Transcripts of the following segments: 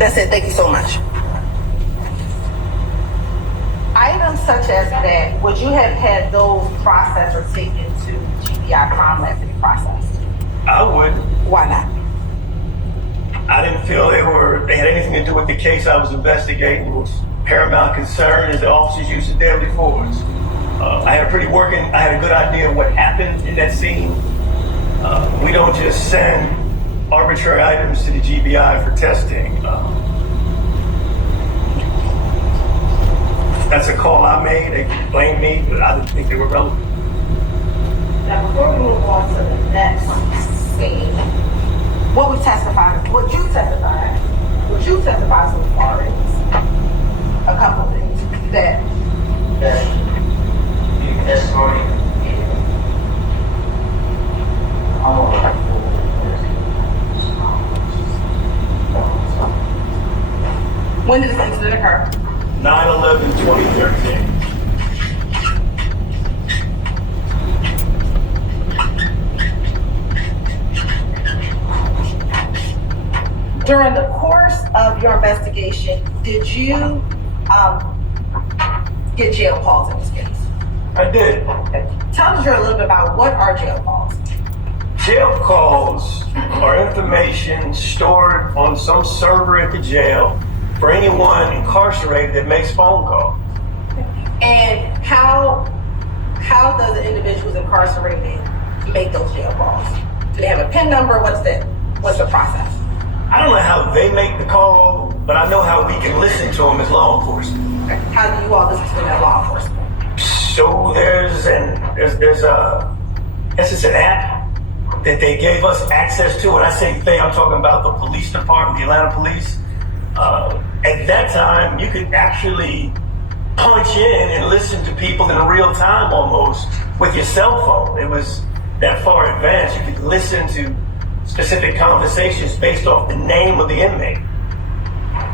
That's it. Thank you so much. Items such as that, would you have had those processed or taken to GBI crime lab to be processed? I would. Why not? I didn't feel they had anything to do with the case I was investigating. It was paramount concern as the officers used a deadly force. I had a good idea of what happened in that scene. We don't just send arbitrary items to the GBI for testing. That's a call I made. They blamed me, but I didn't think they were relevant. Now, before we move on to the next scene, what you testify so far is a couple of things that you testimony. When did this incident occur? 9/11/2013. During the course of your investigation, did you get jail calls in this case? I did. Tell the jury a little bit about what are jail calls. Jail calls are information stored on some server at the jail for anyone incarcerated that makes phone calls. And how does an individual who's incarcerated make those jail calls? Do they have a PIN number? What's the process? I don't know how they make the call, but I know how we can listen to them as law enforcement. Okay. How do you all listen to them as law enforcement? So there's an app that they gave us access to. When I say they, I'm talking about the police department, the Atlanta police. At that time, you could actually punch in and listen to people in real time almost with your cell phone. It was that far advanced. You could listen to specific conversations based off the name of the inmate.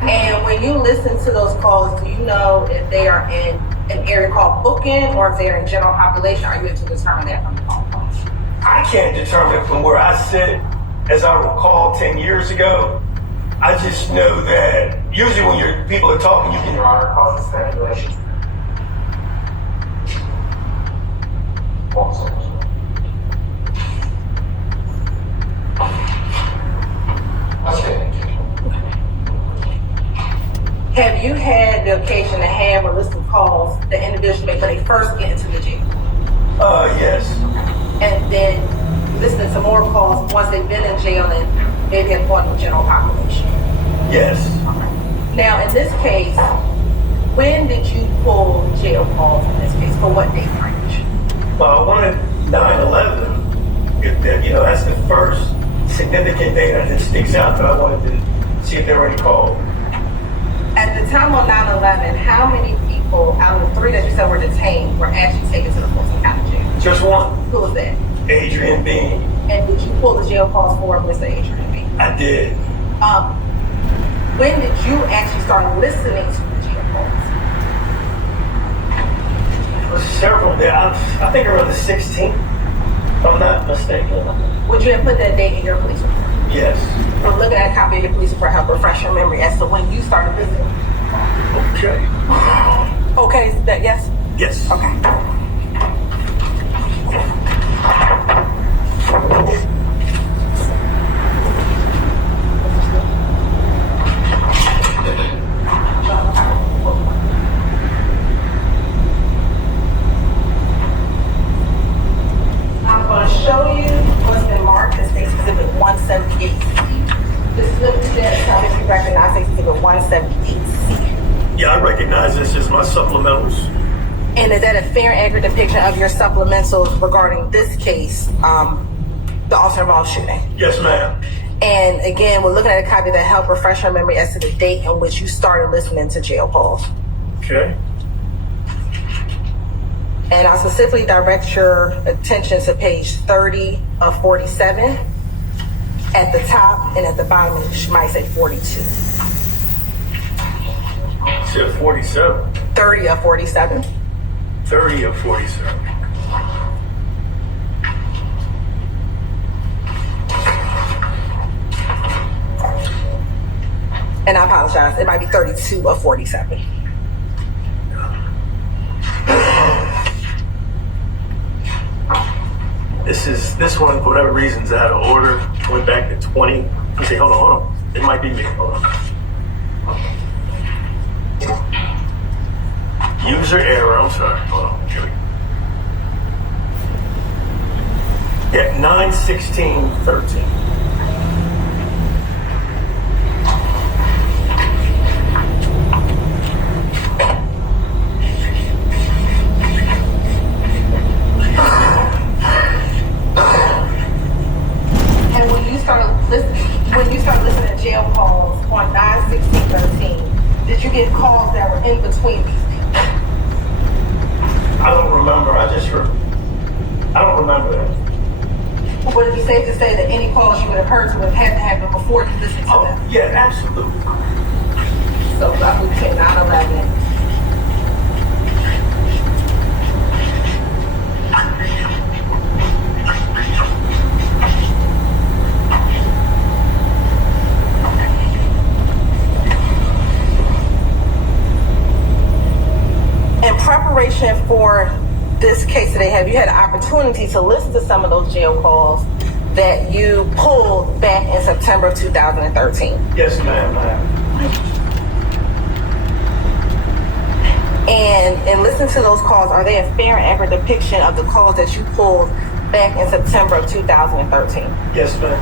And when you listen to those calls, do you know if they are in an area called booking or if they're in general population? Are you able to determine that from the phone calls? I can't determine it from where I sit. As I recall 10 years ago, I just know that usually when people are talking, you can... Your Honor, cause of speculation. Have you had the occasion to have a list of calls that individuals make when they first get into the jail? Yes. And then listening to more calls once they've been in jail and maybe have gone to the general population? Yes. Now, in this case, when did you pull jail calls in this case? For what date range? Well, I wanted 9/11. That's the first significant date that sticks out that I wanted to see if there were any calls. At the time on 9/11, how many people out of the 3 that you said were detained were actually taken to the Fulton County Jail? Just one. Who was that? Adrian Bean. And did you pull the jail calls for Mr. Adrian Bean? I did. When did you actually start listening to the jail calls? It was several days. I think around the 16th, if I'm not mistaken. Would you have put that date in your police report? Yes. I'm looking at a copy of your police report, help refresh your memory as to when you started listening. Okay. Okay, is that yes? Yes. Okay. I'm going to show you what's been marked as State's Exhibit 178C. This is the tell me if you recognize State's Exhibit 178C. Yeah, I recognize this as my supplementals. And is that a fair and accurate depiction of your supplementals regarding this case, the Officer involved shooting? Yes, ma'am. And again, we're looking at a copy that help refresh your memory as to the date in which you started listening to jail calls. Okay. And I'll specifically direct your attention to page 30 of 47. At the top and at the bottom, it might say 42. You said 47. 30 of 47. 30 of 47. And I apologize, it might be 32 or 47. This one, for whatever reason's out of order. Went back to 20. Let me see, hold on. It might be me, hold on. User error, I'm sorry, hold on, here we go. Yeah, 9/16/13. And when you start listening to jail calls on 9/16/13, did you get calls that were in between these people? I don't remember, I don't remember that. Would it be safe to say that any calls you would have heard would have had to happen before you listened to Oh, them? yeah, absolutely. So roughly between 9/11. In preparation for this case today, have you had an opportunity to listen to some of those jail calls that you pulled back in September of 2013? Yes, ma'am, I have. And listen to those calls, are they a fair and accurate depiction of the calls that you pulled back in September of 2013? Yes, ma'am.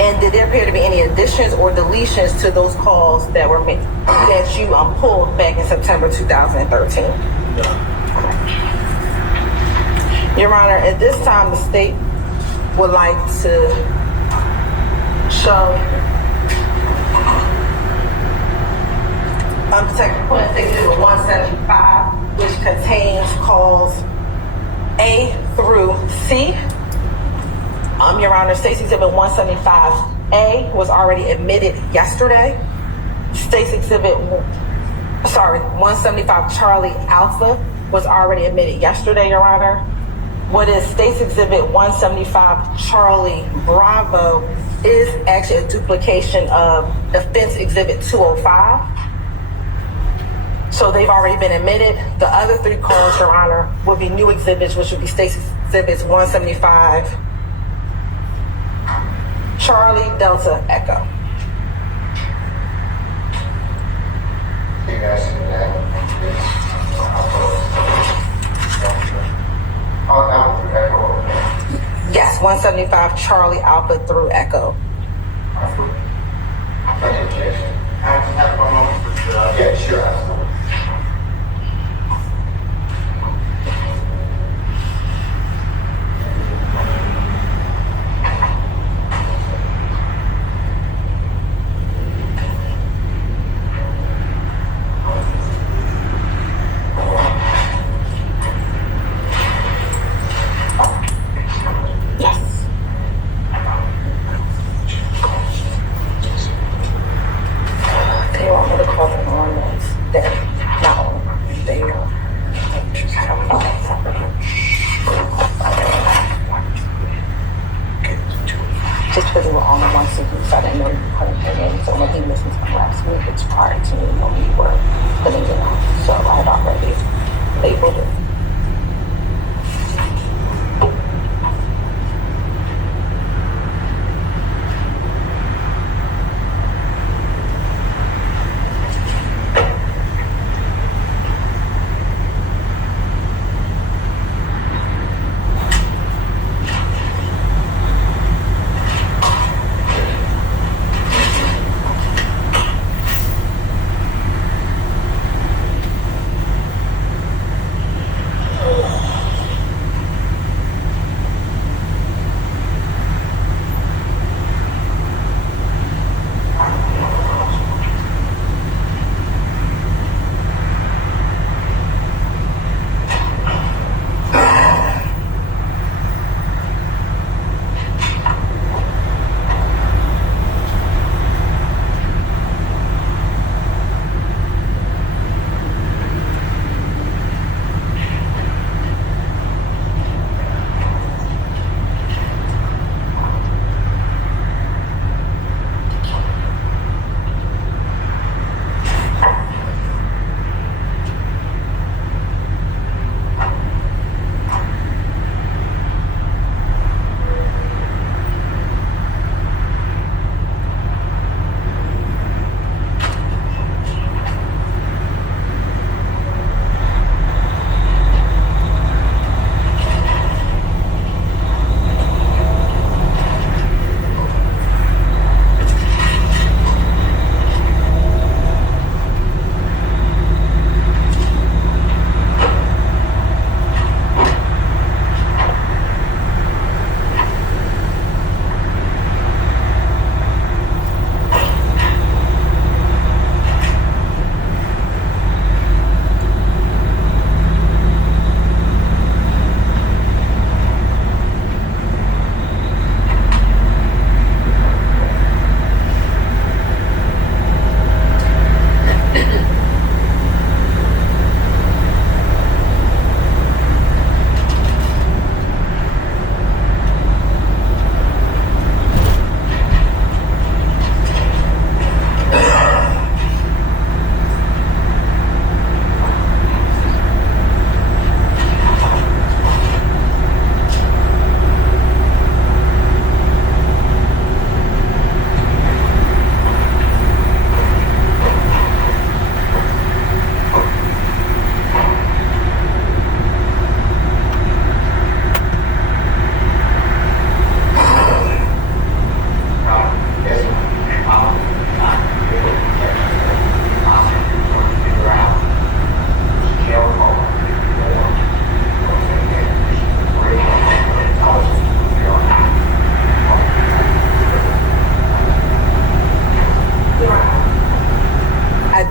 And did there appear to be any additions or deletions to those calls that were made, that you pulled back in September 2013? No. Your Honor, at this time, the state would like to show Unprotected Point Exhibit 175, which contains calls A through C. Your Honor, State's Exhibit 175A was already admitted yesterday. State's Exhibit 175 Charlie Alpha was already admitted yesterday, Your Honor. What is State's Exhibit 175 Charlie Bravo is actually a duplication of Defense Exhibit 205. So they've already been admitted. The other three calls, Your Honor, will be new exhibits, which will be State's Exhibits 175 Charlie Delta Echo. You guys see that? Oh, that was Echo. Yes, 175 Charlie Alpha through Echo. Thank you, Jason. I have one moment. Yeah, sure. Absolutely. Yes. They want me to call them on this. Not on. They just because we were on the one sequence, I didn't know you couldn't hear me. So when he listened to me last week, it's prior to me knowing you were putting it on. So I had already labeled it.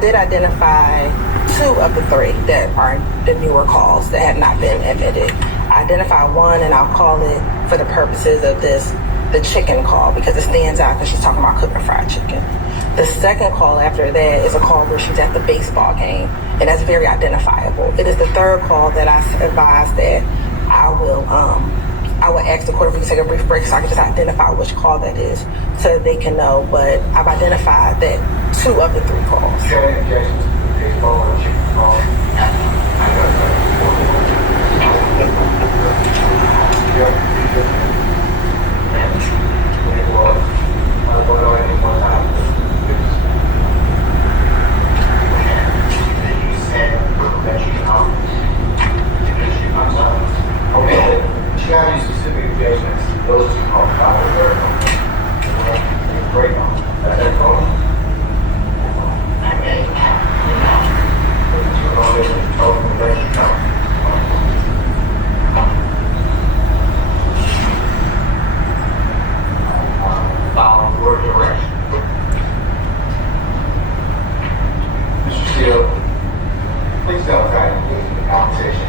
did identify 2 of the 3 that are the newer calls that have not been admitted. I identified one, and I'll call it for the purposes of this the chicken call because it stands out because she's talking about cooking fried chicken. The second call after that is a call where she's at the baseball game, and that's very identifiable. It is the third call that I advised that I will ask the court if we can take a brief break so I can just identify which call that is so they can know. But I've identified that 2 of the 3 calls. Do you have any objections to the baseball or chicken call? Do you have any specific objections to those 2 calls? Great. That's it, call. Following your direction. Mr. Steele, please don't try to engage in the conversation.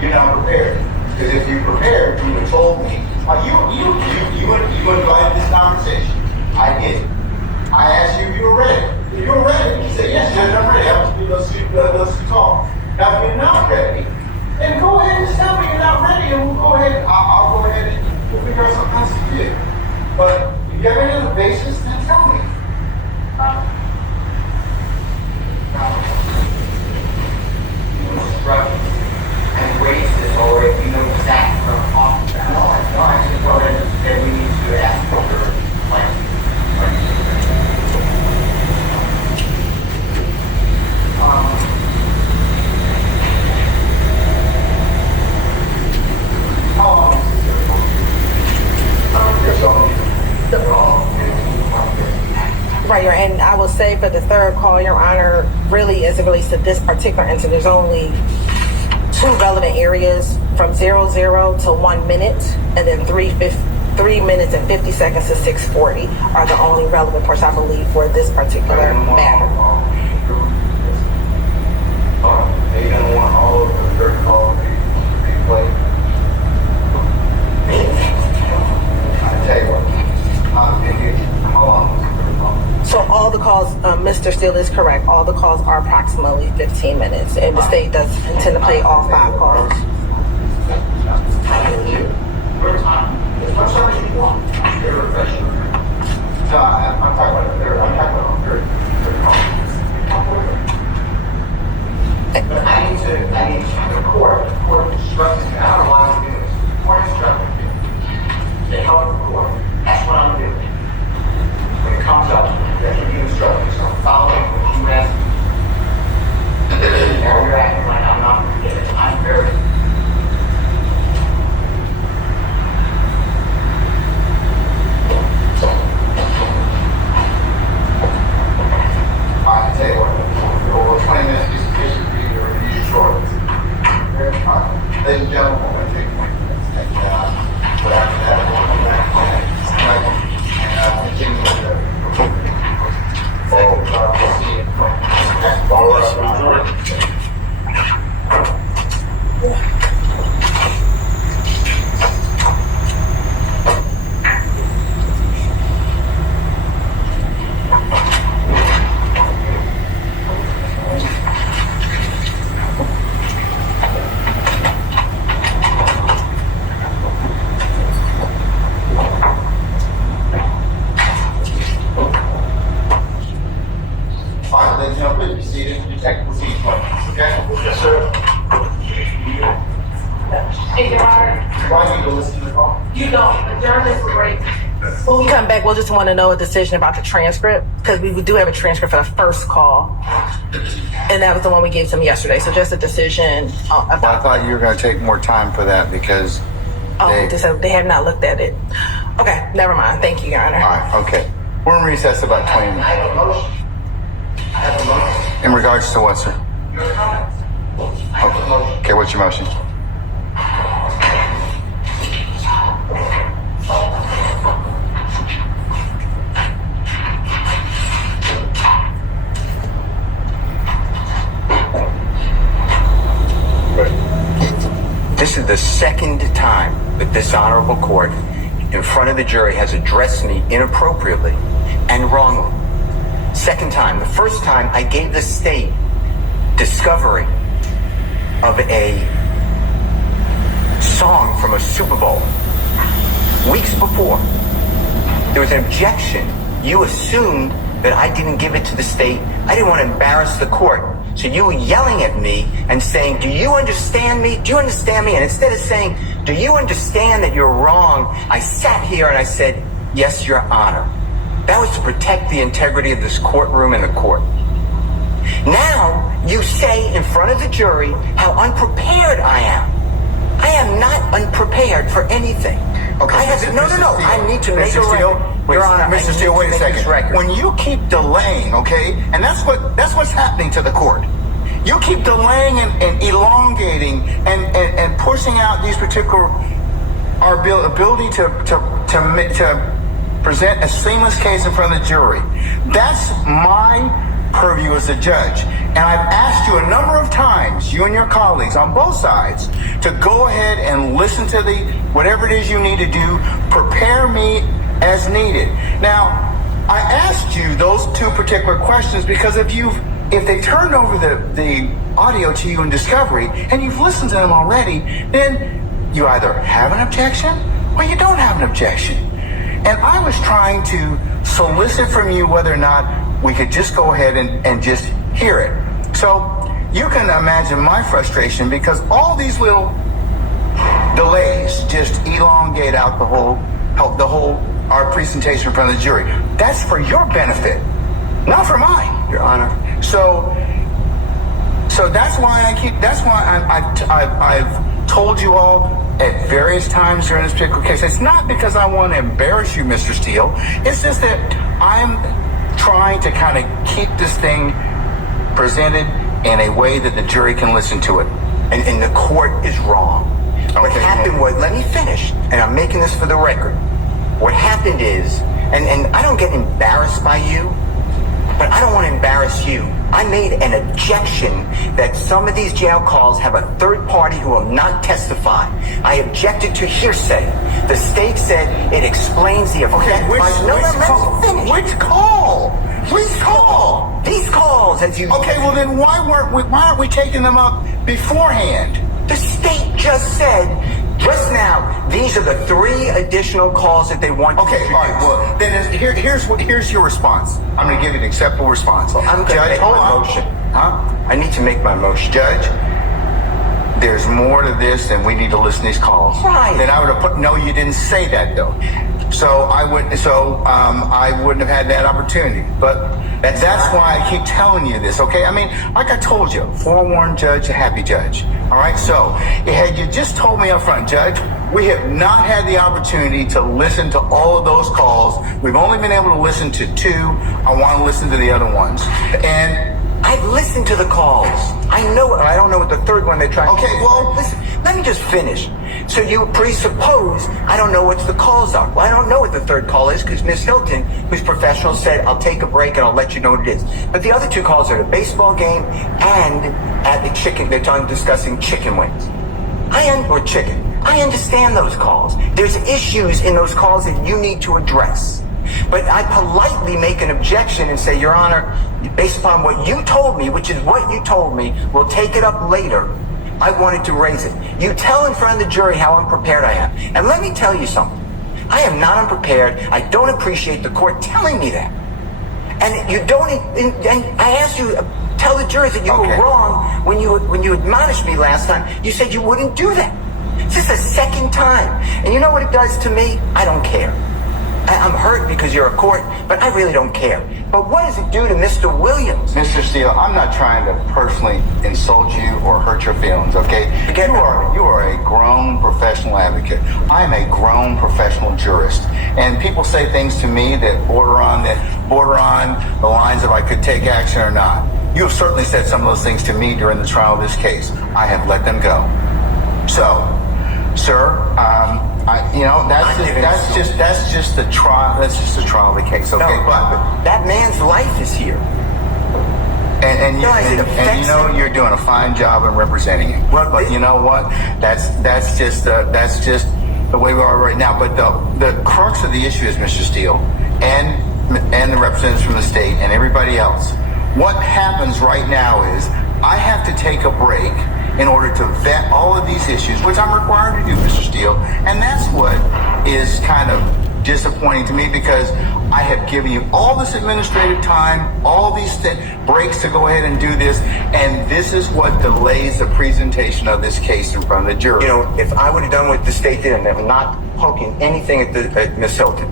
You're not prepared. Because if you prepared, you would have told me. You invited this conversation. I did. I asked you if you were ready. If you were ready, you said, yes, Judge, I'm ready. I want to do those 2 calls. Now, if you're not ready, then go ahead and just tell me you're not ready, and we'll go ahead. I'll go ahead and we'll figure out something else to do. But if you have any other basis, then tell me. And waste this already, you know exactly what I'm talking about. No, I actually told him that we need to ask for her plan. How long is this? Right, and I will say for the third call, Your Honor, really as it relates to this particular incident, there's only 2 relevant areas from 00 to 1 minute, and then 3 minutes and 50 seconds to 6:40 are the only relevant parts, I believe, for this particular matter. Are you going to want all of the third call to be played? I tell you what, how long was the third call? So all the calls, Mr. Steele is correct, all the calls are approximately 15 minutes, and the state does intend to play all 5 calls. Your time. As much time as you want. You're refreshing. No, I'm talking about the third. I'm talking about the third call. But I need to, the court instructed me. I don't know why I'm doing this. The court instructed me to help the court. That's what I'm doing. When it comes up, that's what you instruct me. So I'm following what you asked me. Now you're acting like I'm not going to get it. I'm very. I tell you what, over 20 minutes is sufficient for you to review short. Ladies and gentlemen, we're going to take 20 minutes. And but after that, we'll come back and continue with the proceeding. When we come back, we'll just want to know a decision about the transcript because we do have a transcript for the first call, and that was the one we gave to them yesterday. So just a decision about. Well, I thought you were going to take more time for that because. They have not looked at it. Okay, never mind. Thank you, Your Honor. All right. Okay. We're in recess about 20 minutes. I have a motion. In regards to what, sir? Your comments. I have a motion. Okay. What's your motion? the second time that this honorable court in front of the jury has addressed me inappropriately and wrongly. Second time. The first time I gave the state discovery of a song from a Super Bowl weeks before. There was an objection. You assumed that I didn't give it to the state. I didn't want to embarrass the court. So you were yelling at me and saying, do you understand me? Do you understand me? And instead of saying, do you understand that you're wrong? I sat here and I said, yes, Your Honor. That was to protect the integrity of this courtroom and the court. Now you say in front of the jury how unprepared I am. I am not unprepared for anything. Okay, I have, no. I need to make a record. Your Honor, Mr. Steele, wait a second. When you keep delaying, okay, and that's what's happening to the court. You keep delaying and elongating and pushing out these particular our ability to present a seamless case in front of the jury. That's my purview as a judge. And I've asked you a number of times, you and your colleagues on both sides, to go ahead and listen to whatever it is you need to do, prepare me as needed. Now, I asked you those two particular questions because if they turned over the audio to you in discovery and you've listened to them already, then you either have an objection or you don't have an objection. And I was trying to solicit from you whether or not we could just go ahead and just hear it. So you can imagine my frustration because all these little delays just elongate out our presentation in front of the jury. That's for your benefit, not for mine, Your Honor. So that's why I've told you all at various times during this particular case. It's not because I want to embarrass you, Mr. Steele. It's just that I'm trying to kind of keep this thing presented in a way that the jury can listen to it. And the court is wrong. What happened was, let me finish, and I'm making this for the record. What happened is, and I don't get embarrassed by you, but I don't want to embarrass you. I made an objection that some of these jail calls have a third party who will not testify. I objected to hearsay. The state said it explains the effect. Okay, which call? These calls, as you... Okay, well then why aren't we taking them up beforehand? The state just said, just now, these are the 3 additional calls that they want to Okay, all right, well, then here's your response. I'm going to give you an acceptable response. Well, I'm going to make my motion. I need to make my motion. Judge, there's more to this than we need to listen to these calls. Right. Then I would have no, you didn't say that though. So I wouldn't have had that opportunity. But that's why I keep telling you this, okay? I mean, like I told you, forewarned judge, a happy judge. All right, so had you just told me up front, Judge, we have not had the opportunity to listen to all of those calls. We've only been able to listen to 2. I want to listen to the other ones. And I've listened to the calls. I know it. I don't know what the third one they're trying to... Okay, well... Listen, let me just finish. So you presuppose I don't know what the calls are. Well, I don't know what the third call is because Miss Hilton, who's professional, said, I'll take a break and I'll let you know what it is. But the other 2 calls are the baseball game and at the chicken. They're discussing chicken wings. Or chicken. I understand those calls. There's issues in those calls that you need to address. But I politely make an objection and say, Your Honor, based upon what you told me, which is what you told me, we'll take it up later. I wanted to raise it. You tell in front of the jury how unprepared I am. And let me tell you something. I am not unprepared. I don't appreciate the court telling me that. And you don't, and I asked you, tell the jurors that you were wrong when you admonished me last time. You said you wouldn't do that. This is the second time. And you know what it does to me? I don't care. I'm hurt because you're a court, but I really don't care. But what does it do to Mr. Williams? Mr. Steele, I'm not trying to personally insult you or hurt your feelings, okay? You are a grown professional advocate. I am a grown professional jurist. And people say things to me that border on the lines of I could take action or not. You have certainly said some of those things to me during the trial of this case. I have let them go. So, sir, that's just the trial. That's just the trial of the case, okay? No, but that man's life is here. And you, Guys, it and affects you know him. you're doing a fine job in representing it. Well, But you know what? That's just the way we are right now. But the crux of the issue is, Mr. Steele, and the representatives from the state and everybody else. What happens right now is I have to take a break in order to vet all of these issues, which I'm required to do, Mr. Steele. And that's what is kind of disappointing to me, because I have given you all this administrative time, all these breaks to go ahead and do this, and this is what delays the presentation of this case in front of the jury. You know, if I would have done what the state did and I'm not poking anything at Miss Hilton,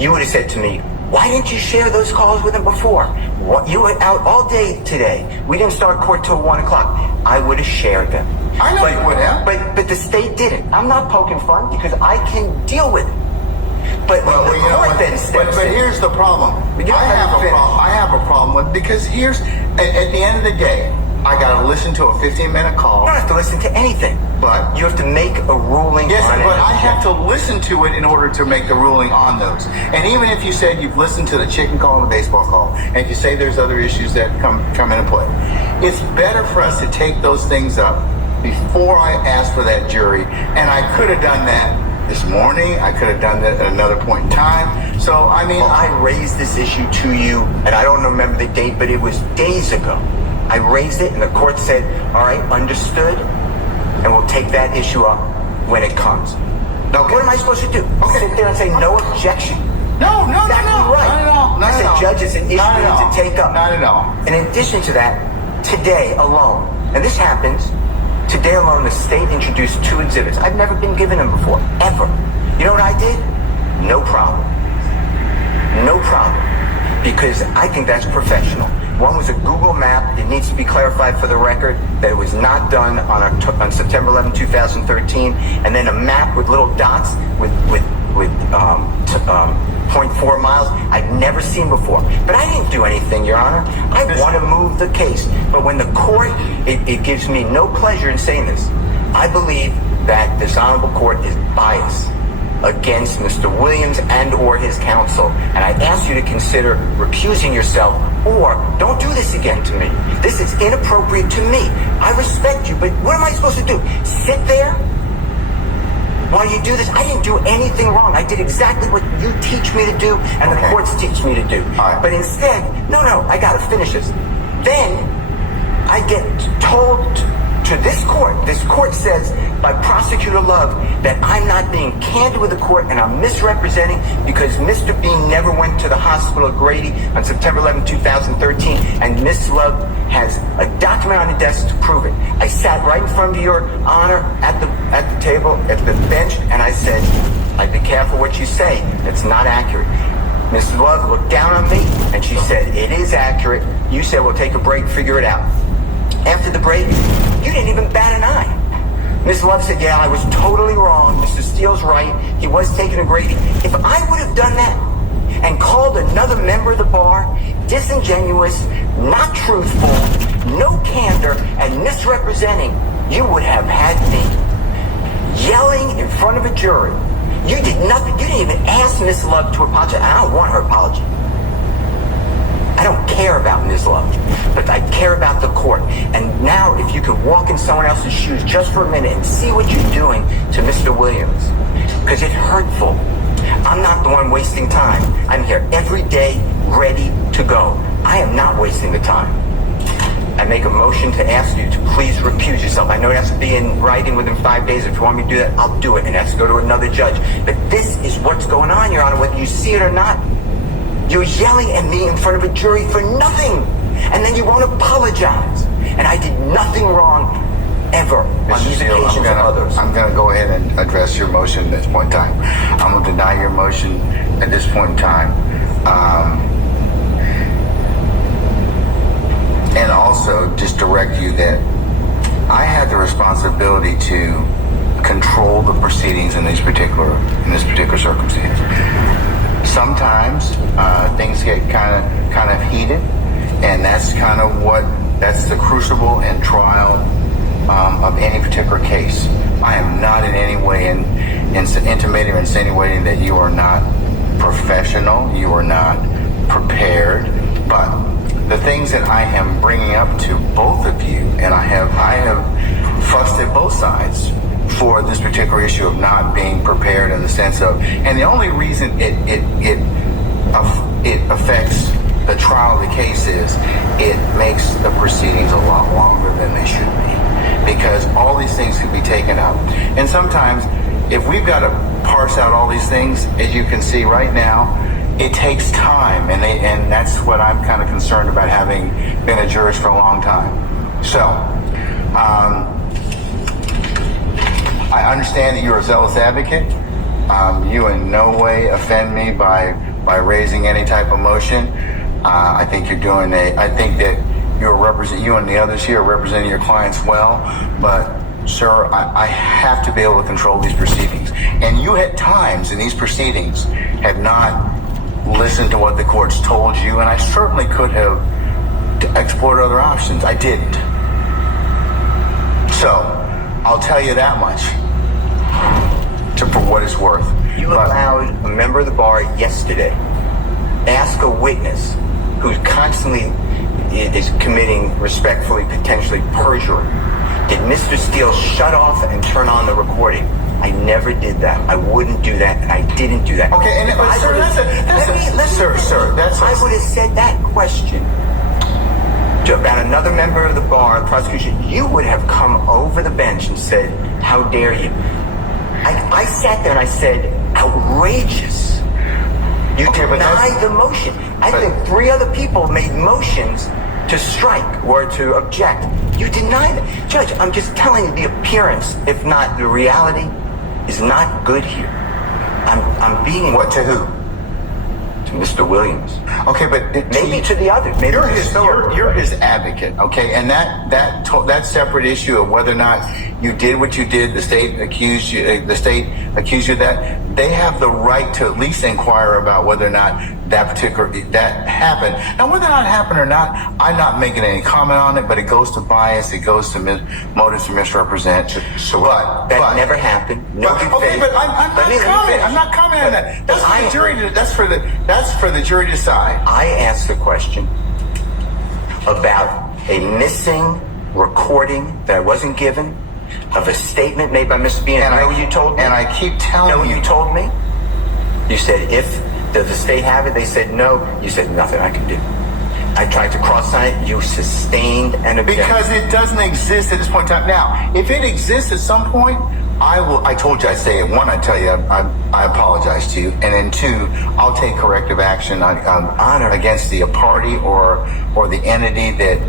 you would have said to me, why didn't you share those calls with him before? What, you were out all day today. We didn't start court till 1 o'clock. I would have shared them. I know you would have. But the state didn't. I'm not poking fun because I can deal with it. But Well, the you know court what? then steps But in. here's the problem. But you don't I have have to a finish. problem. I have a problem with, because here's at the end of the day, I got to listen to a 15-minute call. You don't have to listen to anything. But you have to make a ruling yes, on it. but I have to listen to it in order to make the ruling on those. And even if you said you've listened to the chicken call and the baseball call, and if you say there's other issues that come into play, it's better for us to take those things up before I ask for that jury. And I could have done that this morning. I could have done that at another point in time. So, I mean, Well, I raised this issue to you, and I don't remember the date, but it was days ago. I raised it, and the court said, all right, understood, and we'll take that issue up when it comes. Now, what am I supposed to do? Sit there and say no objection? no, Exactly right. Not at all. Not I at said, all. judge, it's an issue Not we at need all. to take up. Not at all. In addition to that, today alone, and this happens, today alone, the state introduced 2 exhibits. I've never been given them before, ever. You know what I did? No problem. No problem. Because I think that's professional. One was a Google map. It needs to be clarified for the record that it was not done on September 11, 2013. And then a map with little dots with 0.4 miles I've never seen before. But I didn't do anything, Your Honor. I want to move the case. But when the court, it gives me no pleasure in saying this. I believe that this honorable court is biased against Mr. Williams and or his counsel. And I ask you to consider recusing yourself, or don't do this again to me. This is inappropriate to me. I respect you, but what am I supposed to do? Sit there while you do this? I didn't do anything wrong. I did exactly what you teach me to do and the courts teach me to do. All right. But instead, no, I gotta finish this. Then I get told to this court says by Prosecutor Love that I'm not being candid with the court and I'm misrepresenting because Mr. Bean never went to the hospital at Grady on September 11, 2013, and Miss Love has a document on the desk to prove it. I sat right in front of Your Honor at the table, at the bench, and I said, I'd be careful what you say. It's not accurate. Miss Love looked down on me and she said, it is accurate. You said we'll take a break, figure it out. After the break, you didn't even bat an eye. Miss Love said, yeah, I was totally wrong. Mr. Steele's right. He was taking a Grady. If I would have done that and called another member of the bar disingenuous, not truthful, no candor, and misrepresenting, you would have had me yelling in front of a jury. You did nothing. You didn't even ask Miss Love to apologize. I don't want her apology. I don't care about Ms. Love, but I care about the court. And now if you could walk in someone else's shoes just for a minute and see what you're doing to Mr. Williams, because it's hurtful. I'm not the one wasting time. I'm here every day, ready to go. I am not wasting the time. I make a motion to ask you to please recuse yourself. I know it has to be in writing within 5 days. If you want me to do that, I'll do it. And it has to go to another judge. But this is what's going on, Your Honor, whether you see it or not. You're yelling at me in front of a jury for nothing. And then you won't apologize. And I did nothing wrong ever on these occasions and others. I'm going to go ahead and address your motion at this point in time. I'm going to deny your motion at this point in time. And also just direct you that I had the responsibility to control the proceedings in this particular circumstance. Sometimes things get kind of heated, and that's that's the crucible and trial of any particular case. I am not in any way intimating or insinuating that you are not professional, you are not prepared, but the things that I am bringing up to both of you, and I have fussed at both sides for this particular issue of not being prepared in the sense of, and the only reason it affects the trial of the case is it makes the proceedings a lot longer than they should be, because all these things can be taken up. And sometimes if we've got to parse out all these things, as you can see right now, it takes time, and that's what I'm kind of concerned about, having been a jurist for a long time. So I understand that you're a zealous advocate. You in no way offend me by raising any type of motion. I think you're doing I think that you and the others here are representing your clients well, but sir, I have to be able to control these proceedings. And you at times in these proceedings have not listened to what the court's told you, and I certainly could have explored other options. I didn't. So I'll tell you that much, for what it's worth. You allowed a member of the bar yesterday ask a witness who constantly is committing, respectfully, potentially perjury. Did Mr. Steele shut off and turn on the recording? I never did that. I wouldn't do that, and I didn't do that. Okay, and sir, I would have said that question to about another member of the bar, the prosecution. You would have come over the bench and said, "How dare you?" I sat there and I said, "Outrageous." You denied the motion. I think 3 other people made motions to strike or to object. You denied it. Judge, I'm just telling you, the appearance, if not the reality, is not good here. I'm being... What, to who? To Mr. Williams. Okay, but... Maybe to the others. Maybe you're his advocate, okay? And that separate issue of whether or not you did what you did, the state accused you of that, they have the right to at least inquire about whether or not that happened. Now, whether or not it happened or not, I'm not making any comment on it, but it goes to bias, it goes to motives to misrepresent. That never happened. Okay, but I'm not commenting on that. That's for the jury. That's for the jury to decide. I asked the question about a missing recording that wasn't given of a statement made by Mr. Bean. And you told me. And I keep telling you. You told me. You said, does the state have it? They said no. You said nothing I can do. I tried to cross-sign it. You sustained an objection. Because it doesn't exist at this point in time. Now, if it exists at some point, I told you I'd say it. 1, I tell you, I apologize to you. And then 2, I'll take corrective action on honor against the party or the entity that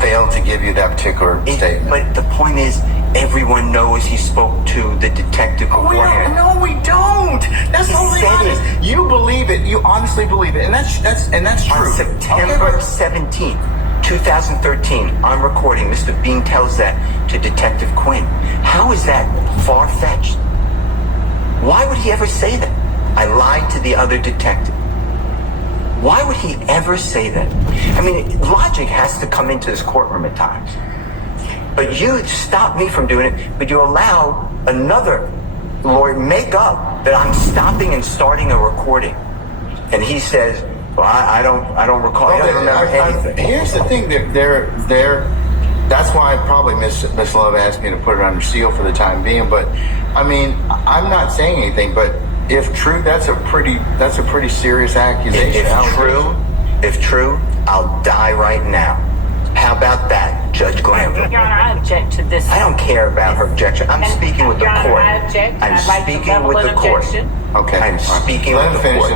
failed to give you that particular statement. But the point is, everyone knows he spoke to the detective beforehand. No, we don't. That's totally honest. You believe it. You honestly believe it, and that's true. On September 17th, 2013, on recording, Mr. Bean tells that to Detective Quinn. How is that far-fetched? Why would he ever say that? I lied to the other detective. Why would he ever say that? I mean, logic has to come into this courtroom at times. But you stop me from doing it, but you allow another lawyer make up that I'm stopping and starting a recording. And he says, well, I don't recall. I don't remember anything. Here's the thing, that's why probably Miss Love asked me to put it under seal for the time being. But I mean, I'm not saying anything, but if true, that's a pretty serious accusation. If true, I'll die right now. How about that, Judge Glanville? Your Honor, I object to this. I don't care about her objection. I'm speaking with the Your Honor, court. I object. I'm I'd like to speaking level with the an court. objection. Okay. I'm speaking Let with him the finish, court.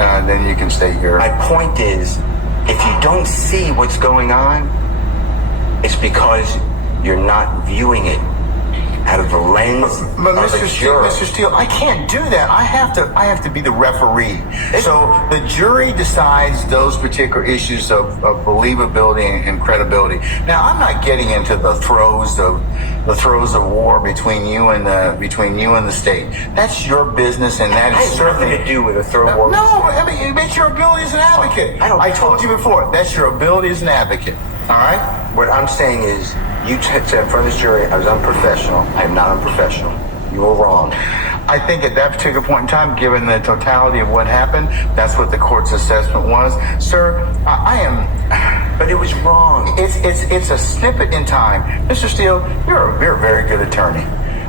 and then you can state your... My point is, if you don't see what's going on, it's because you're not viewing it out of the lens But of a juror. Mr. Steele, I can't do that. I have to be the referee. So the jury decides those particular issues of believability and credibility. Now, I'm not getting into the throes of war between you and the state. That's your business, and that is certainly nothing to do with a throw war. No, I mean, it's your ability as an advocate. I told you before, that's your ability as an advocate. All right? What I'm saying is, you said in front of this jury, I was unprofessional. I am not unprofessional. You were wrong. I think at that particular point in time, given the totality of what happened, that's what the court's assessment was. Sir, I am... But it was wrong. It's a snippet in time. Mr. Steele, you're a very good attorney,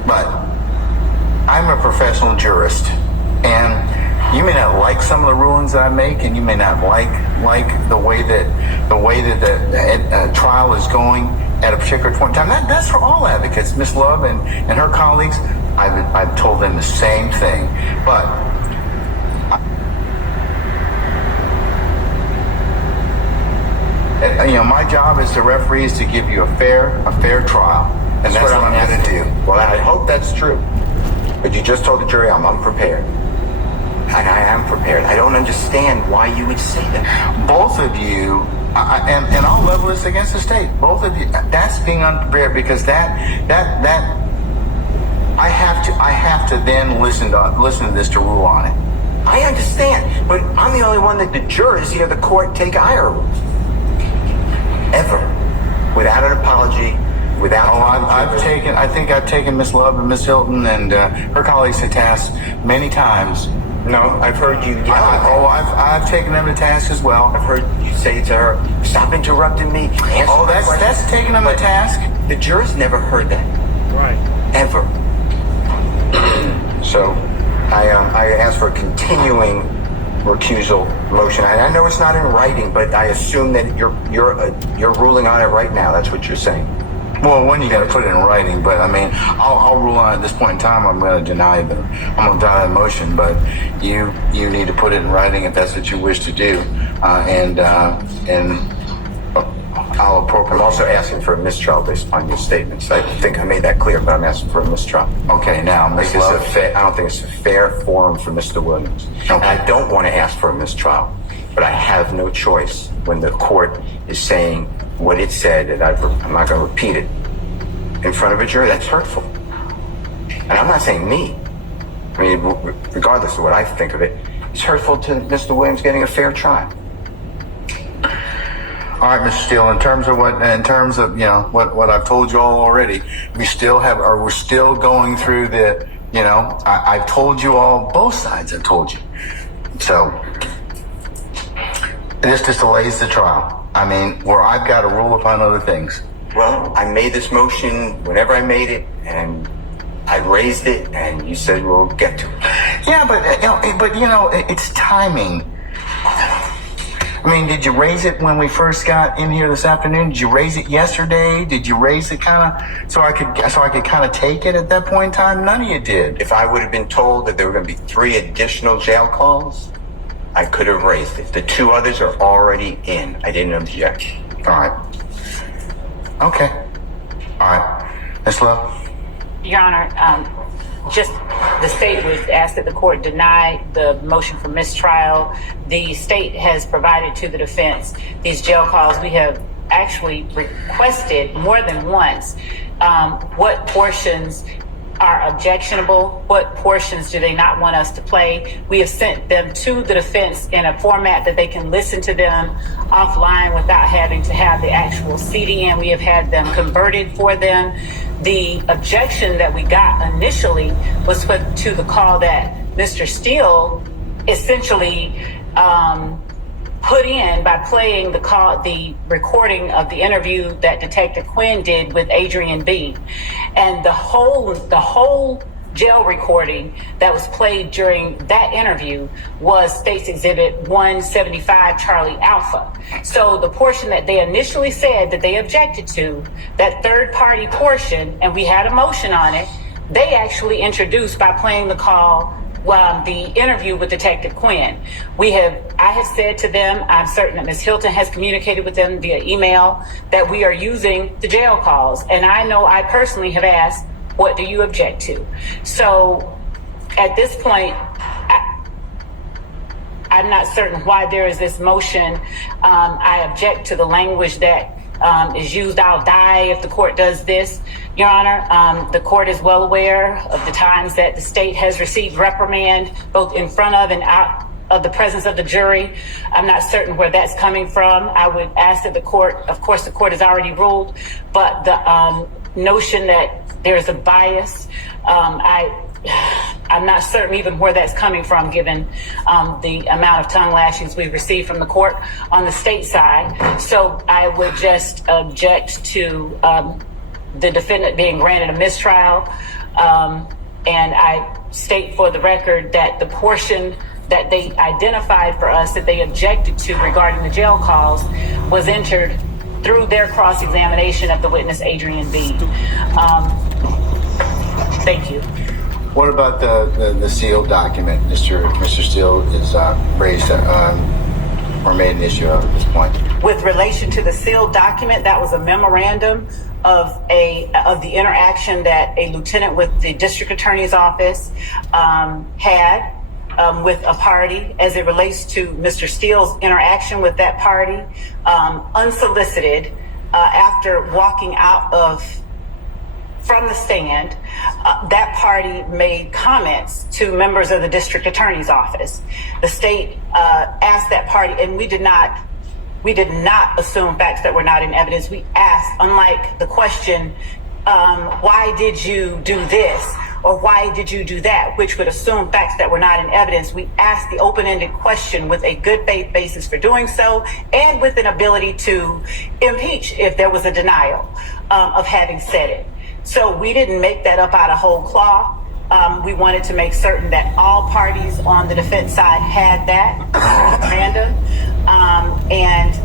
but I'm a professional jurist, and you may not like some of the rulings that I make, and you may not like the way that the trial is going at a particular point in time. That's for all advocates. Ms. Love and her colleagues, I've told them the same thing. But my job as the referee is to give you a fair trial, and that's what I'm going to do. Well, I hope that's true. But you just told the jury I'm unprepared. And I am prepared. I don't understand why you would say that. Both of you, and I'll level this against the state. Both of you, that's being unprepared, because that I have to then listen to this to rule on it. I understand, but I'm the only one that the jurors, the court, take ire of. Ever. Without an apology, without... I think I've taken Ms. Love and Ms. Hilton and her colleagues to task many times. No, I've heard you yell. I've taken them to task as well. I've heard you say to her, "Stop interrupting me." That's taking them to task. The jurors never heard that. Right. Ever. So, I ask for a continuing recusal motion. I know it's not in writing, but I assume that you're ruling on it right now. That's what you're saying. Well, when you got to put it in writing, but I mean, I'll rule on it at this point in time. I'm going to deny the motion, but you need to put it in writing if that's what you wish to do, and I'll appropriate. I'm also asking for a mistrial based upon your statements. I think I made that clear, but I'm asking for a mistrial. Okay, now, Ms. Love. I don't think it's a fair forum for Mr. Williams. Okay. And I don't want to ask for a mistrial, but I have no choice when the court is saying what it said, and I'm not going to repeat it in front of a jury. That's hurtful. And I'm not saying me. I mean, regardless of what I think of it, it's hurtful to Mr. Williams getting a fair trial. All right, Mr. Steele. In terms of what I've told you all already, we're still going through the. I've told you all, both sides. I've told you. So this just delays the trial. I mean, where I've got to rule upon other things. Well, I made this motion whenever I made it, and I raised it, and you said we'll get to it. Yeah, but it's timing. I mean, did you raise it when we first got in here this afternoon? Did you raise it yesterday? Did you raise it kind of so I could kind of take it at that point in time? None of you did. If I would have been told that there were going to be 3 additional jail calls, I could have raised it. The 2 others are already in. I didn't object. All right. Okay. All right. Ms. Love? Your Honor, just the state was asked that the court deny the motion for mistrial. The state has provided to the defense these jail calls. We have actually requested more than once what portions are objectionable, what portions do they not want us to play. We have sent them to the defense in a format that they can listen to them offline without having to have the actual CD in. We have had them converted for them. The objection that we got initially was put to the call that Mr. Steele essentially put in by playing the recording of the interview that Detective Quinn did with Adrian B. And the whole jail recording that was played during that interview was State's Exhibit 175 Charlie Alpha. So the portion that they initially said that they objected to, that third party portion, and we had a motion on it, they actually introduced by playing the call, the interview with Detective Quinn. I have said to them, I'm certain that Ms. Hilton has communicated with them via email that we are using the jail calls. And I know I personally have asked, what do you object to? So at this point, I'm not certain why there is this motion. I object to the language that is used. I'll die if the court does this. Your Honor, the court is well aware of the times that the state has received reprimand, both in front of and out of the presence of the jury. I'm not certain where that's coming from. I would ask that the court, of course, the court has already ruled, but the notion that there's a bias, I I'm not certain even where that's coming from, given the amount of tongue lashings we've received from the court on the state side. So I would just object to the defendant being granted a mistrial. And I state for the record that the portion that they identified for us that they objected to regarding the jail calls was entered through their cross-examination of the witness, Adrian B. Thank you. What about the sealed document Mr. Steele is raised or made an issue of at this point? With relation to the sealed document, that was a memorandum of the interaction that a lieutenant with the district attorney's office had with a party as it relates to Mr. Steele's interaction with that party, unsolicited, after walking out from the stand. That party made comments to members of the district attorney's office. The state asked that party, and we did not assume facts that were not in evidence. We asked, unlike the question, why did you do this? Or why did you do that? Which would assume facts that were not in evidence. We asked the open-ended question with a good faith basis for doing so, and with an ability to impeach if there was a denial of having said it. So we didn't make that up out of whole cloth. We wanted to make certain that all parties on the defense side had that memorandum. And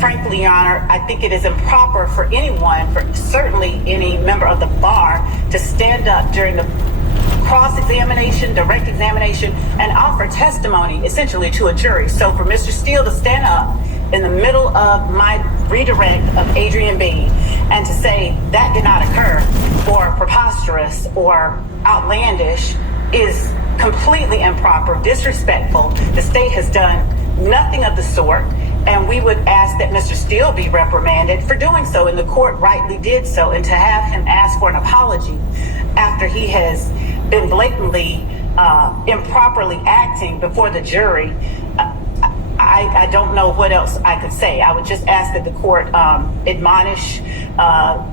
frankly, Your Honor, I think it is improper for anyone, for certainly any member of the bar, to stand up during the cross-examination, direct examination, and offer testimony essentially to a jury. So for Mr. Steele to stand up in the middle of my redirect of Adrian B. and to say that did not occur, or preposterous or outlandish, is completely improper, disrespectful. The state has done nothing of the sort, and we would ask that Mr. Steele be reprimanded for doing so, and the court rightly did so. And to have him ask for an apology after he has been blatantly improperly acting before the jury, I don't know what else I could say. I would just ask that the court admonish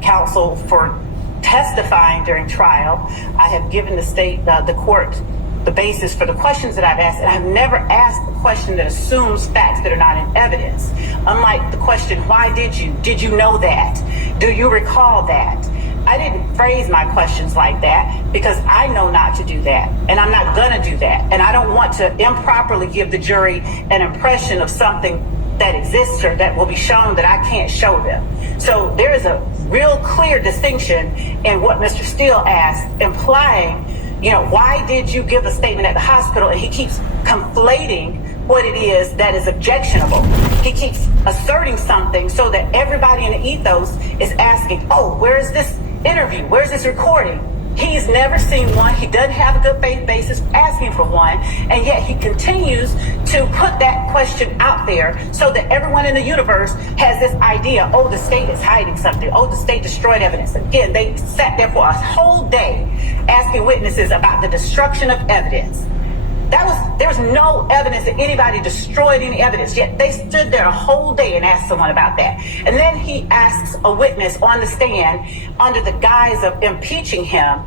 counsel for testifying during trial. I have given the state, the court, the basis for the questions that I've asked, and I've never asked a question that assumes facts that are not in evidence. Unlike the question, why did you know that? Do you recall that? I didn't phrase my questions like that because I know not to do that, and I'm not gonna do that. And I don't want to improperly give the jury an impression of something that exists or that will be shown that I can't show them. So there is a real clear distinction in what Mr. Steele asked, implying, why did you give a statement at the hospital? And he keeps conflating what it is that is objectionable. He keeps asserting something so that everybody in the ethos is asking, oh, where is this interview? Where's this recording? He's never seen one. He doesn't have a good faith basis asking for one. And yet he continues to put that question out there so that everyone in the universe has this idea, oh, the state is hiding something. Oh, the state destroyed evidence. Again, they sat there for a whole day asking witnesses about the destruction of evidence. There was no evidence that anybody destroyed any evidence, yet they stood there a whole day and asked someone about that. And then he asks a witness on the stand under the guise of impeaching him,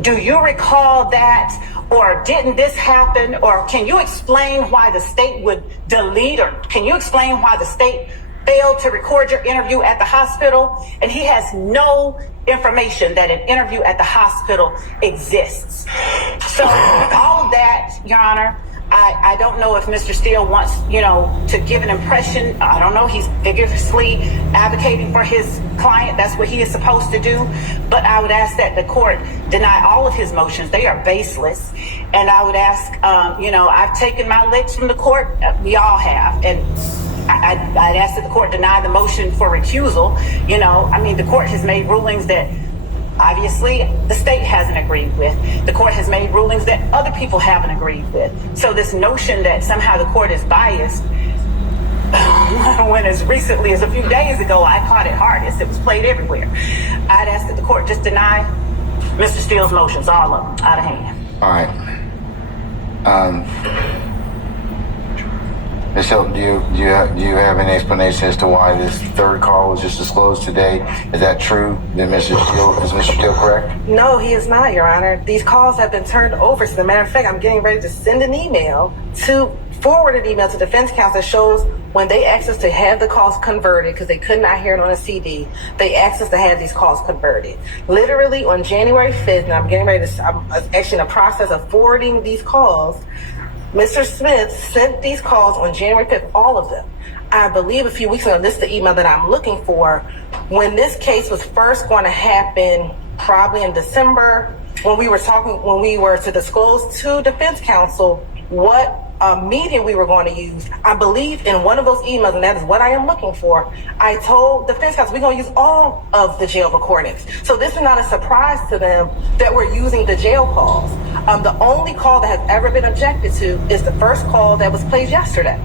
do you recall that? Or didn't this happen? Or can you explain why the state would delete, or can you explain why the state failed to record your interview at the hospital? And he has no information that an interview at the hospital exists. So all of that, Your Honor, I don't know if Mr. Steele wants, to give an impression. I don't know. He's vigorously advocating for his client. That's what he is supposed to do. But I would ask that the court deny all of his motions. They are baseless. And I would ask, I've taken my licks from the court. We all have. And I'd ask that the court deny the motion for recusal. The court has made rulings that obviously the state hasn't agreed with. The court has made rulings that other people haven't agreed with. So this notion that somehow the court is biased, when as recently as a few days ago, I caught it hardest. It was played everywhere. I'd ask that the court just deny Mr. Steele's motions, all of them, out of hand. All right. Ms. Ms. Hilton, do you have any explanation as to why this third call was just disclosed today? Is that true? Is Mr. Steele correct? No, he is not, Your Honor. These calls have been turned over. As a matter of fact, I'm getting ready to send an email forward an email to defense counsel that shows when they asked us to have the calls converted because they could not hear it on a CD, they asked us to have these calls converted. Literally on January 5th, and I'm actually in the process of forwarding these calls. Mr. Smith sent these calls on January 5th, all of them. I believe a few weeks ago, this is the email that I'm looking for, when this case was first going to happen, probably in December, when we were to disclose to defense counsel what media we were going to use. I believe in one of those emails, and that is what I am looking for, I told defense counsel we're going to use all of the jail recordings. So this is not a surprise to them that we're using the jail calls. The only call that has ever been objected to is the first call that was played yesterday.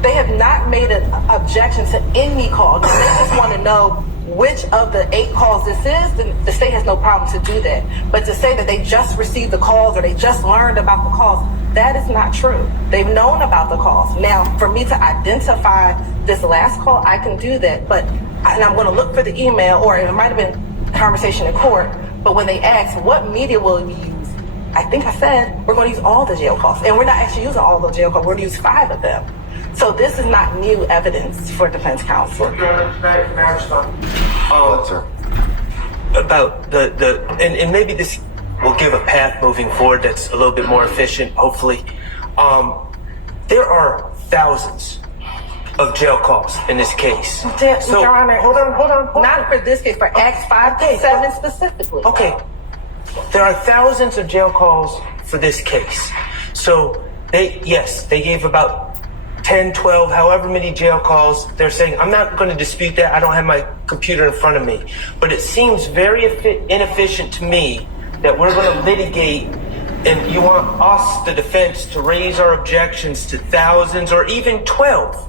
They have not made an objection to any call. They just want to know which of the 8 calls this is. Then the state has no problem to do that. But to say that they just received the calls or they just learned about the calls, that is not true. They've known about the calls. Now, for me to identify this last call, I can do that. And I'm going to look for the email, or it might have been conversation in court. But when they ask, what media will we use? I think I said, we're going to use all the jail calls. And we're not actually using all the jail calls. We're going to use 5 of them. So this is not new evidence for defense counsel. Sir. About and maybe this will give a path moving forward that's a little bit more efficient, hopefully. There are thousands of jail calls in this case. Your Honor, hold on. Not for this case, for Acts 5 to 7 specifically. Okay. There are thousands of jail calls for this case. So they gave about 10, 12, however many jail calls. They're saying, I'm not going to dispute that. I don't have my computer in front of me. But it seems very inefficient to me that we're going to litigate, and you want us, the defense, to raise our objections to thousands or even 12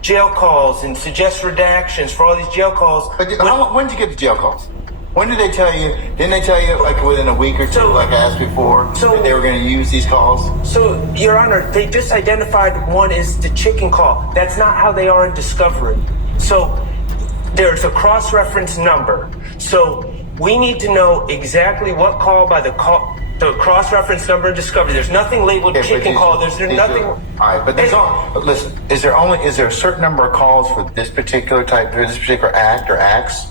jail calls and suggest redactions for all these jail calls. But when did you get the jail calls? When did they tell you? Didn't they tell you like within a week or two, like I asked before, that they were going to use these calls? So, Your Honor, they just identified one as the chicken call. That's not how they are in discovery. So there's a cross-reference number. So we need to know exactly what call by the cross-reference number in discovery. There's nothing labeled chicken call. There's nothing. All right, but listen. Is there a certain number of calls for this particular type, for this particular act or acts?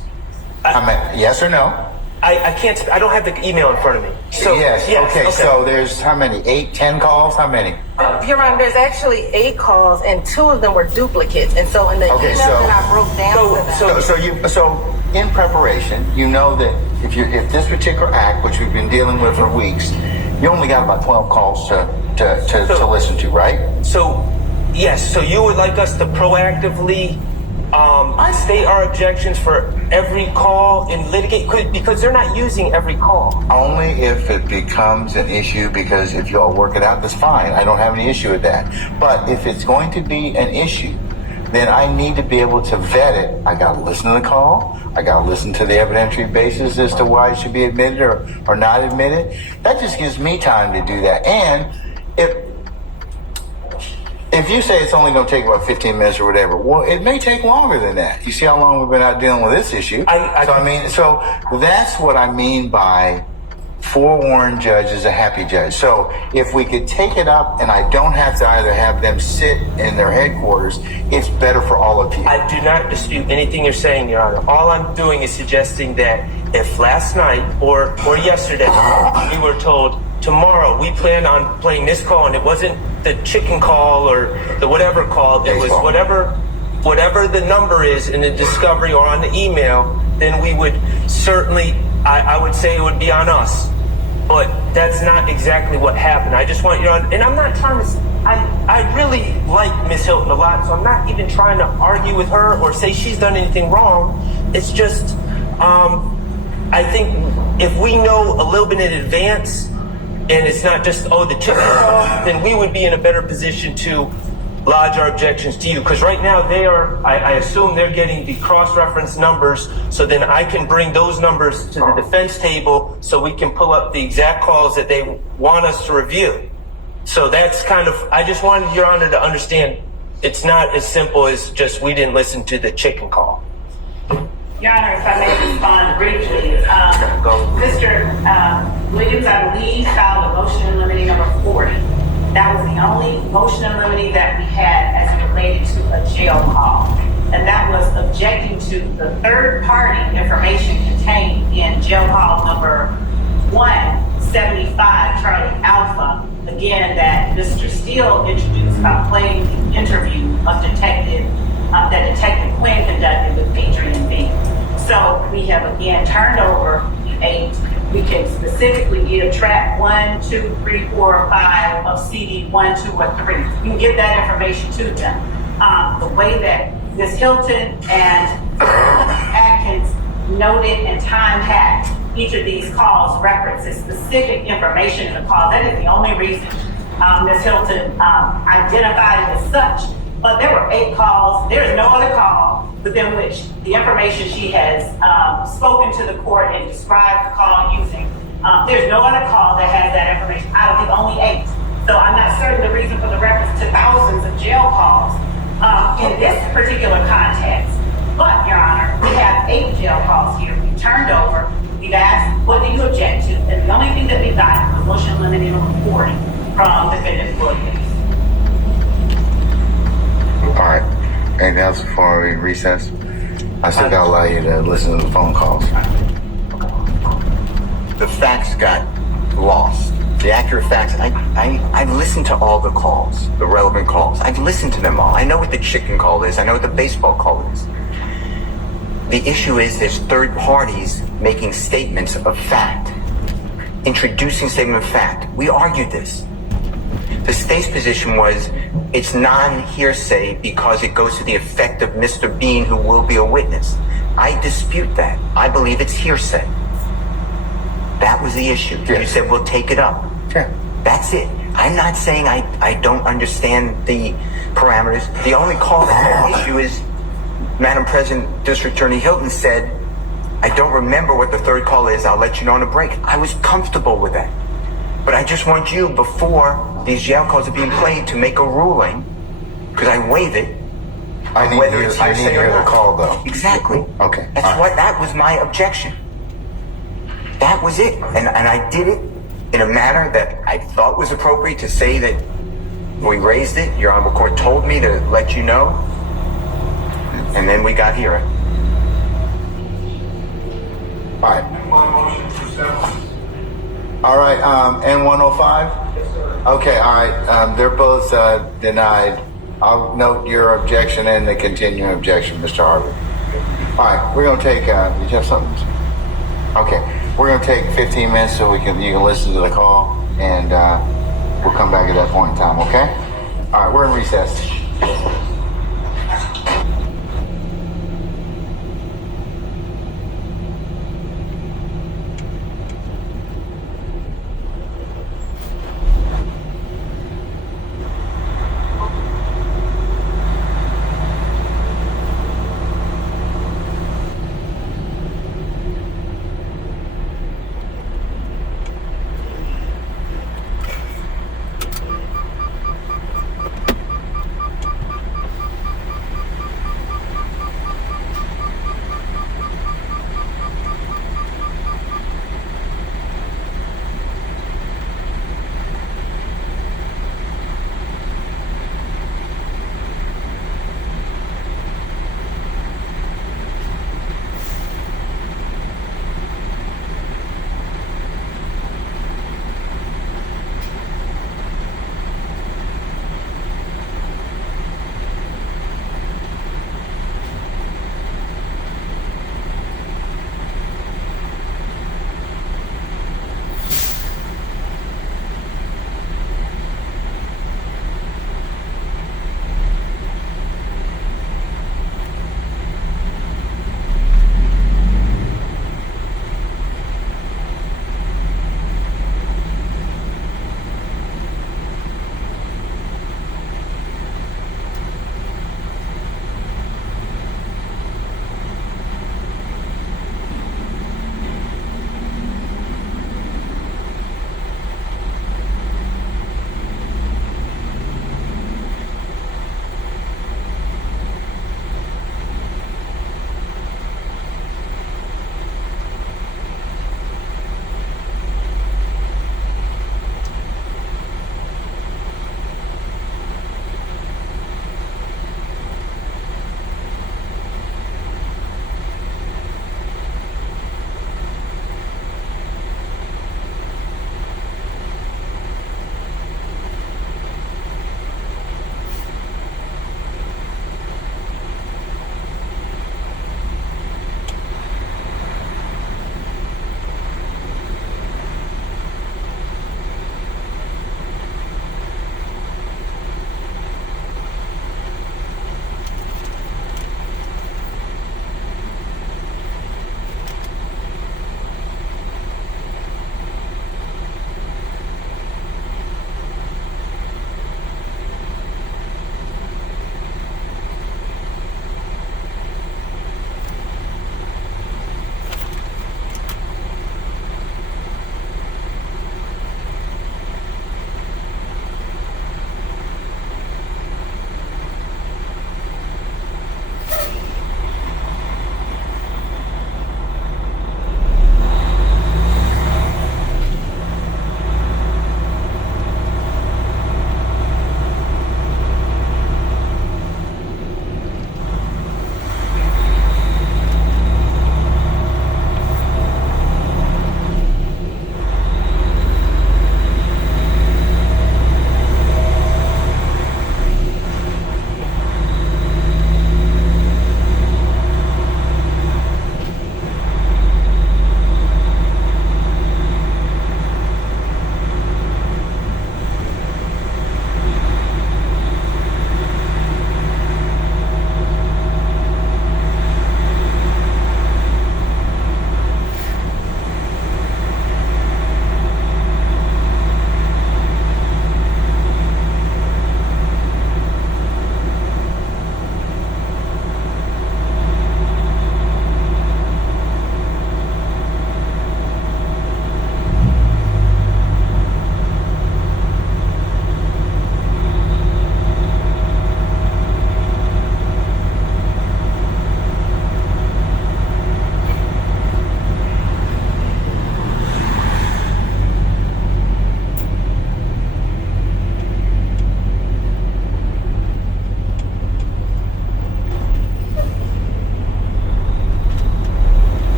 Yes or no? I can't. I don't have the email in front of me. So yes. Okay. So there's how many? 8, 10 calls? How many? Your Honor, there's actually 8 calls, and 2 of them were duplicates. And so in the email that I broke down So in preparation, you know that if this particular act, which we've been dealing with for weeks, you only got about 12 calls to listen to, right? So yes. So you would like us to proactively state our objections for every call and litigate, because they're not using every call. Only if it becomes an issue, because if you all work it out, that's fine. I don't have any issue with that. But if it's going to be an issue, then I need to be able to vet it. I got to listen to the call. I got to listen to the evidentiary basis as to why it should be admitted or not admitted. That just gives me time to do that. And if you say it's only going to take about 15 minutes or whatever, well, it may take longer than that. You see how long we've been out dealing with this issue. So that's what I mean by forewarned judge is a happy judge. So if we could take it up and I don't have to either have them sit in their headquarters, it's better for all of you. I do not dispute anything you're saying, Your Honor. All I'm doing is suggesting that if last night or yesterday we were told, tomorrow we plan on playing this call, and it wasn't the chicken call or the whatever call, it was whatever the number is in the discovery or on the email, then we would certainly, I would say it would be on us. But that's not exactly what happened. I just want you to, and I'm not trying to, I really like Ms. Hilton a lot, so I'm not even trying to argue with her or say she's done anything wrong. It's just, I think if we know a little bit in advance, and it's not just, the chicken call, then we would be in a better position to lodge our objections to you. Because right now I assume they're getting the cross-reference numbers, so then I can bring those numbers to the defense table so we can pull up the exact calls that they want us to review. So that's kind of, I just wanted Your Honor to understand it's not as simple as just we didn't listen to the chicken call. Your Honor, if I may respond briefly, Mr. Williams, I believe, filed a motion in limine number 40. That was the only motion in limine that we had as it related to a jail call. And that was objecting to the third-party information contained in jail call number 175, Charlie Alpha. Again, that Mr. Steele introduced by playing the interview of that Detective Quinn conducted with Adrian B. So we have again turned over we can specifically give track 1, 2, 3, 4, 5 of CD 1, 2, or 3. You can give that information to them. The way that Ms. Hilton and Atkins noted and time hacked each of these calls references specific information in the call. That is the only reason Ms. Hilton identified it as such. But there were 8 calls. There is no other call within which the information she has spoken to the court and described the call using. There's no other call that has that information out of the only 8. So I'm not certain the reason for the reference to thousands of jail calls in this particular context. But, Your Honor, we have 8 jail calls here. We turned over. We've asked, what do you object to? And the only thing that we got was motion in limine number 40 from Defendant Williams. All right. Anything else before we recess? I still gotta allow you to listen to the phone calls. The facts got lost. The accurate facts. I've listened to all the calls, the relevant calls. I've listened to them all. I know what the chicken call is. I know what the baseball call is. The issue is there's third parties making statements of fact, introducing statement of fact. We argued this. The state's position was it's non-hearsay because it goes to the effect of Mr. Bean, who will be a witness. I dispute that. I believe it's hearsay. That was the issue. Yes. You said, we'll take it up. Yeah. That's it. I'm not saying I don't understand the parameters. The only call that had issue is Madam President, District Attorney Hilton said, I don't remember what the third call is. I'll let you know on the break. I was comfortable with that. But I just want you, before these jail calls are being played, to make a ruling, because I waive it. I need whether to it's hear, I need to hearsay or hear the not. call, though. Exactly. Okay. That's All right. what, that was my objection. That was it. And I did it in a manner that I thought was appropriate to say that we raised it. Your Honorable Court told me to let you know. And then we got here. All right. All right, N105? Yes, sir. Okay, all right, they're both denied. I'll note your objection and the continuing objection, Mr. Harvey. All right, we're gonna take, did you have something? Okay, we're gonna take 15 minutes so you can listen to the call, and we'll come back at that point in time, okay? All right, we're in recess.